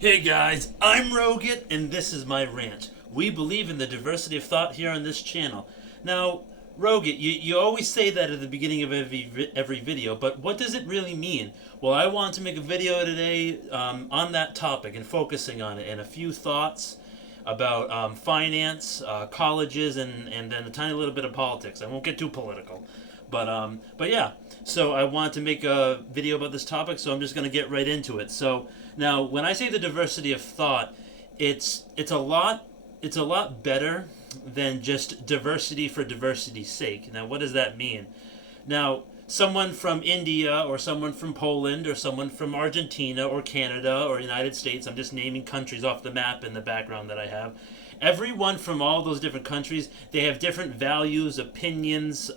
Hey guys, I'm Roget, and this is my rant. We believe in the diversity of thought here on this channel. Now, Roget, you always say that at the beginning of every video, but what does it really mean? Well, I want to make a video today on that topic and focusing on it, and a few thoughts about finance, colleges, and then a tiny little bit of politics. I won't get too political. But yeah, so I want to make a video about this topic, so I'm just going to get right into it. So now, when I say the diversity of thought, it's a lot better than just diversity for diversity's sake. Now, what does that mean? Now, someone from India or someone from Poland or someone from Argentina or Canada or United States, I'm just naming countries off the map in the background that I have. Everyone from all those different countries, they have different values, opinions,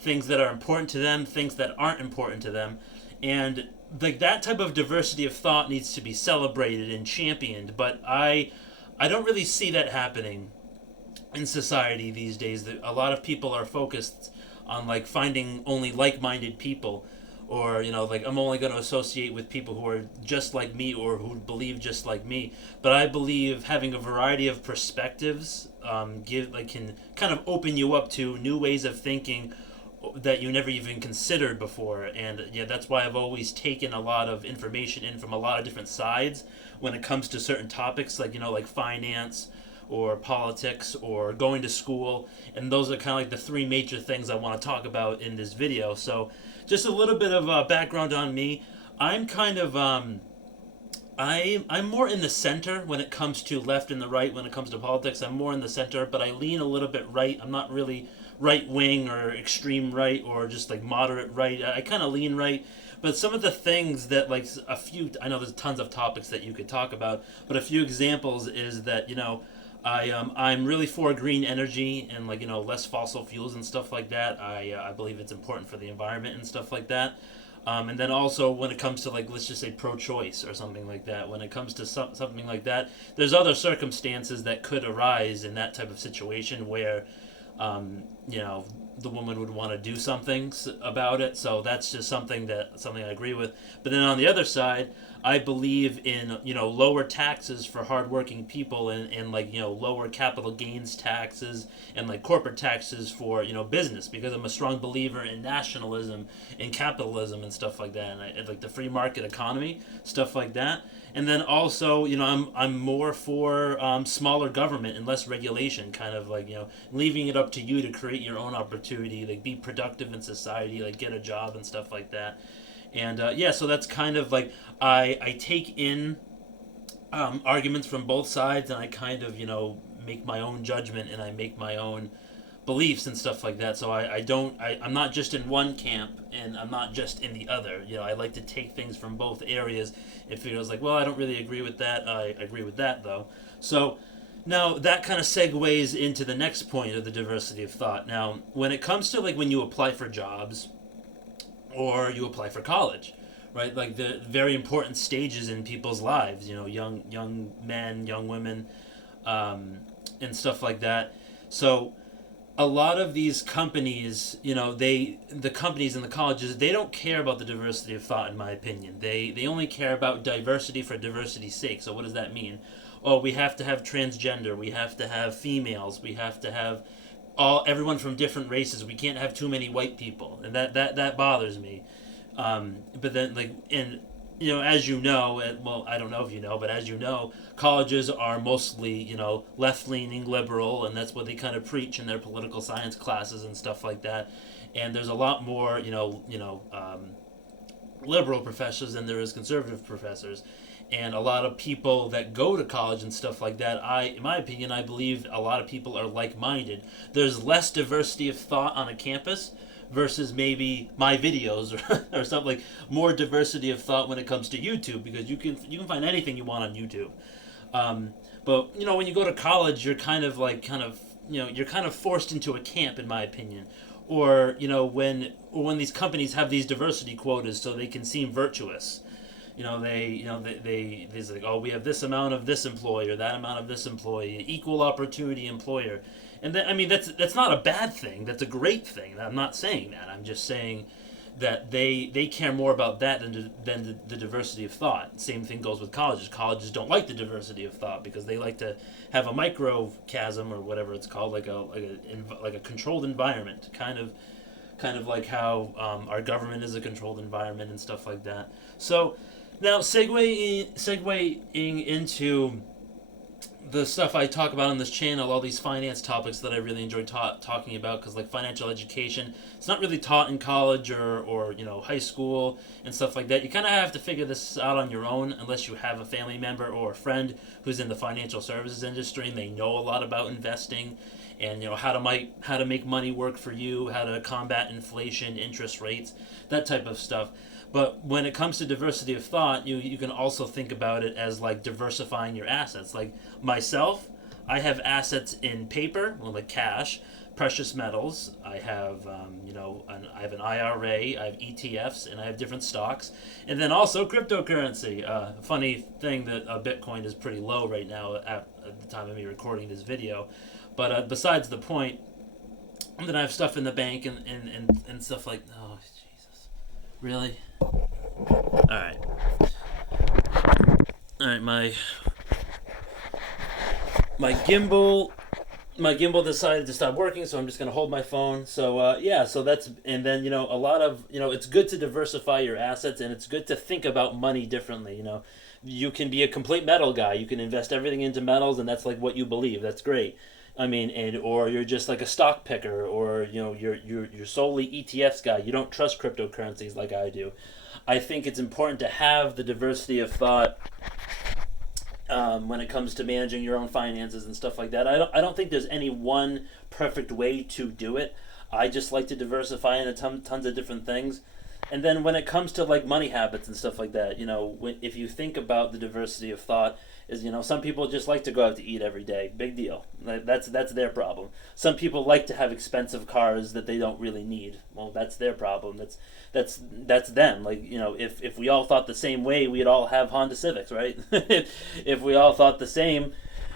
things that are important to them, things that aren't important to them. And like that type of diversity of thought needs to be celebrated and championed, but I don't really see that happening in society these days. That a lot of people are focused on like finding only like-minded people, or like I'm only going to associate with people who are just like me or who believe just like me. But I believe having a variety of perspectives can kind of open you up to new ways of thinking that you never even considered before. And yeah, that's why I've always taken a lot of information in from a lot of different sides when it comes to certain topics, like like finance or politics or going to school. And those are kind of like the three major things I want to talk about in this video. So just a little bit of background on me. I'm kind of I'm more in the center when it comes to left and the right. When it comes to politics, I'm more in the center, but I lean a little bit right. I'm not really right wing or extreme right or just like moderate right. I kind of lean right. But some of the things that like a few, I know there's tons of topics that you could talk about, but a few examples is that I'm really for green energy and like less fossil fuels and stuff like that. I believe it's important for the environment and stuff like that. And then also when it comes to like let's just say pro-choice or something like that, when it comes to something like that, there's other circumstances that could arise in that type of situation where um, the woman would want to do something about it. So that's just something I agree with. But then on the other side, I believe in lower taxes for hardworking people and like lower capital gains taxes and like corporate taxes for business, because I'm a strong believer in nationalism and capitalism and stuff like that, and I like the free market economy, stuff like that. And then also I'm more for smaller government and less regulation, kind of like leaving it up to you to create your own opportunity, like be productive in society, like get a job and stuff like that. And yeah, so that's kind of like I take in arguments from both sides, and I kind of make my own judgment and I make my own beliefs and stuff like that. So I'm not just in one camp and I'm not just in the other. I like to take things from both areas. It feels like, well, I don't really agree with that. I agree with that though. So now that kind of segues into the next point of the diversity of thought. Now, when it comes to like when you apply for jobs or you apply for college, right? Like the very important stages in people's lives, young men, young women, and stuff like that. So a lot of these companies, the companies and the colleges, they don't care about the diversity of thought, in my opinion. They only care about diversity for diversity's sake. So what does that mean? Oh, we have to have transgender, we have to have females, we have to have everyone from different races. We can't have too many white people, and that bothers me. But then like and as you know, well, I don't know if you know, but as you know, colleges are mostly left leaning liberal, and that's what they kind of preach in their political science classes and stuff like that. And there's a lot more liberal professors than there is conservative professors. And a lot of people that go to college and stuff like that, in my opinion, I believe a lot of people are like-minded. There's less diversity of thought on a campus versus maybe my videos or something, like more diversity of thought when it comes to YouTube, because you can find anything you want on YouTube. But when you go to college, you're you're kind of forced into a camp, in my opinion. Or when these companies have these diversity quotas so they can seem virtuous. They like, oh, we have this amount of this employee or that amount of this employee, equal opportunity employer. And I mean that's not a bad thing. That's a great thing. I'm not saying that. I'm just saying that they care more about that than the diversity of thought. Same thing goes with colleges. Colleges don't like the diversity of thought because they like to have a microcosm or whatever it's called, like a controlled environment, kind of like how our government is a controlled environment and stuff like that. So now segueing into the stuff I talk about on this channel, all these finance topics that I really enjoy talking about, because like financial education, it's not really taught in college or high school and stuff like that. You kind of have to figure this out on your own unless you have a family member or a friend who's in the financial services industry and they know a lot about investing and how to make money work for you, how to combat inflation, interest rates, that type of stuff. But when it comes to diversity of thought, you can also think about it as like diversifying your assets. Like myself, I have assets in paper, well, like cash, precious metals. I have I have an IRA, I have ETFs, and I have different stocks, and then also cryptocurrency. Funny thing that Bitcoin is pretty low right now at the time of me recording this video, but besides the point, then I have stuff in the bank and stuff like. Oh Jesus, really? All right. My gimbal decided to stop working, so I'm just gonna hold my phone. So so that's, and then a lot of it's good to diversify your assets, and it's good to think about money differently. You can be a complete metal guy. You can invest everything into metals, and that's like what you believe. That's great. I mean, or you're just like a stock picker, or you're solely ETFs guy. You don't trust cryptocurrencies like I do. I think it's important to have the diversity of thought when it comes to managing your own finances and stuff like that. I don't think there's any one perfect way to do it. I just like to diversify into tons of different things. And then when it comes to like money habits and stuff like that, if you think about the diversity of thought, is some people just like to go out to eat every day. Big deal. That's their problem. Some people like to have expensive cars that they don't really need. Well, that's their problem. That's them. Like if we all thought the same way, we'd all have Honda Civics, right? If we all thought the same,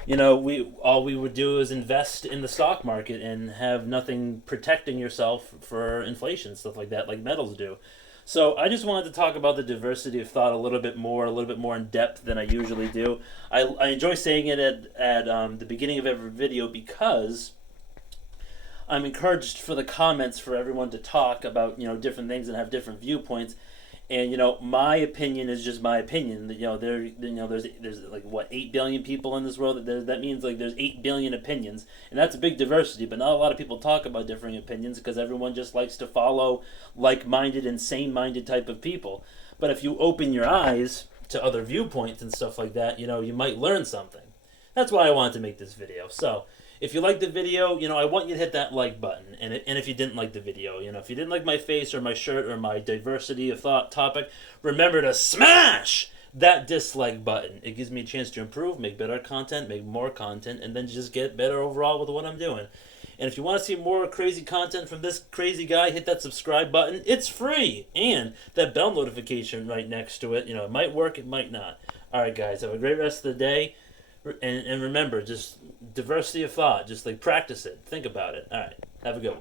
we would do is invest in the stock market and have nothing protecting yourself for inflation, stuff like that, like metals do. So I just wanted to talk about the diversity of thought a little bit more in depth than I usually do. I enjoy saying it at the beginning of every video because I'm encouraged for the comments for everyone to talk about different things and have different viewpoints. And my opinion is just my opinion. There's like what 8 billion people in this world. That means like there's 8 billion opinions, and that's a big diversity. But not a lot of people talk about differing opinions because everyone just likes to follow like-minded and sane-minded type of people. But if you open your eyes to other viewpoints and stuff like that, you might learn something. That's why I wanted to make this video. So if you liked the video, I want you to hit that like button. And if you didn't like the video, if you didn't like my face or my shirt or my diversity of thought topic, remember to smash that dislike button. It gives me a chance to improve, make better content, make more content, and then just get better overall with what I'm doing. And if you want to see more crazy content from this crazy guy, hit that subscribe button. It's free. And that bell notification right next to it. It might work, it might not. All right, guys, have a great rest of the day. And remember, just diversity of thought. Just like practice it. Think about it. All right. Have a good one.